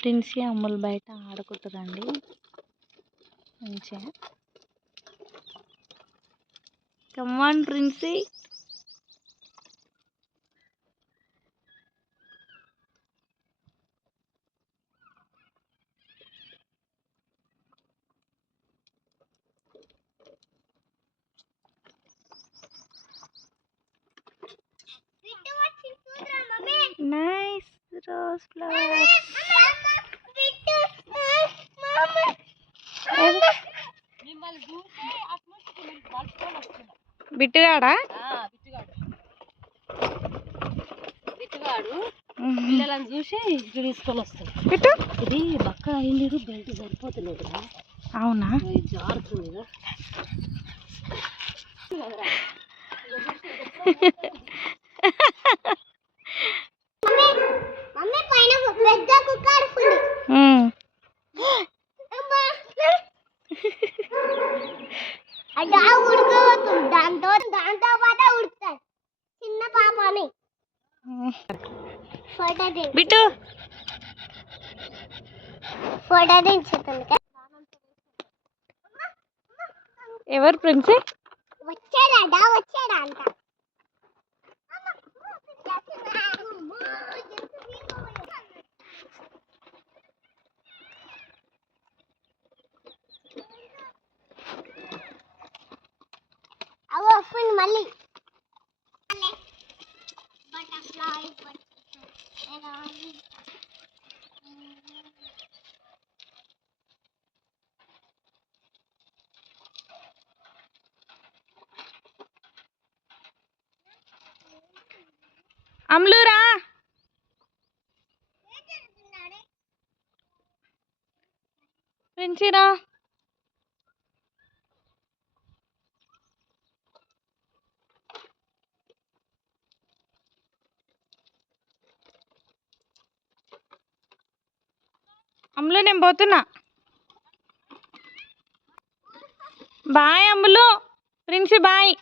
Princi అమ్ములు బయట ఆడుకుంటారండి మంచిగా. Come on Princy. Nice rose flowers. బిట్టుగాడా పిల్లలను చూసి తీసుకొని వస్తాడు. బిట్టు ఇది బక్క అయింది, బెల్ట్ సరిపోతలేదు. అవునా? జారుతుంది. దాంతో పాటే ఉడుతాయి చిన్న పాపని. బిట్టు ఫోటో దించుతుంది. ఎవరు ప్రిన్సీ? వచ్చాడా అంట. అవి వస్తుంది మళ్ళీ. అమ్లూరా ప్రిన్సీరా. అమ్ములు నేను పోతున్నా. బాయ్ అమ్ములు. Princy bye.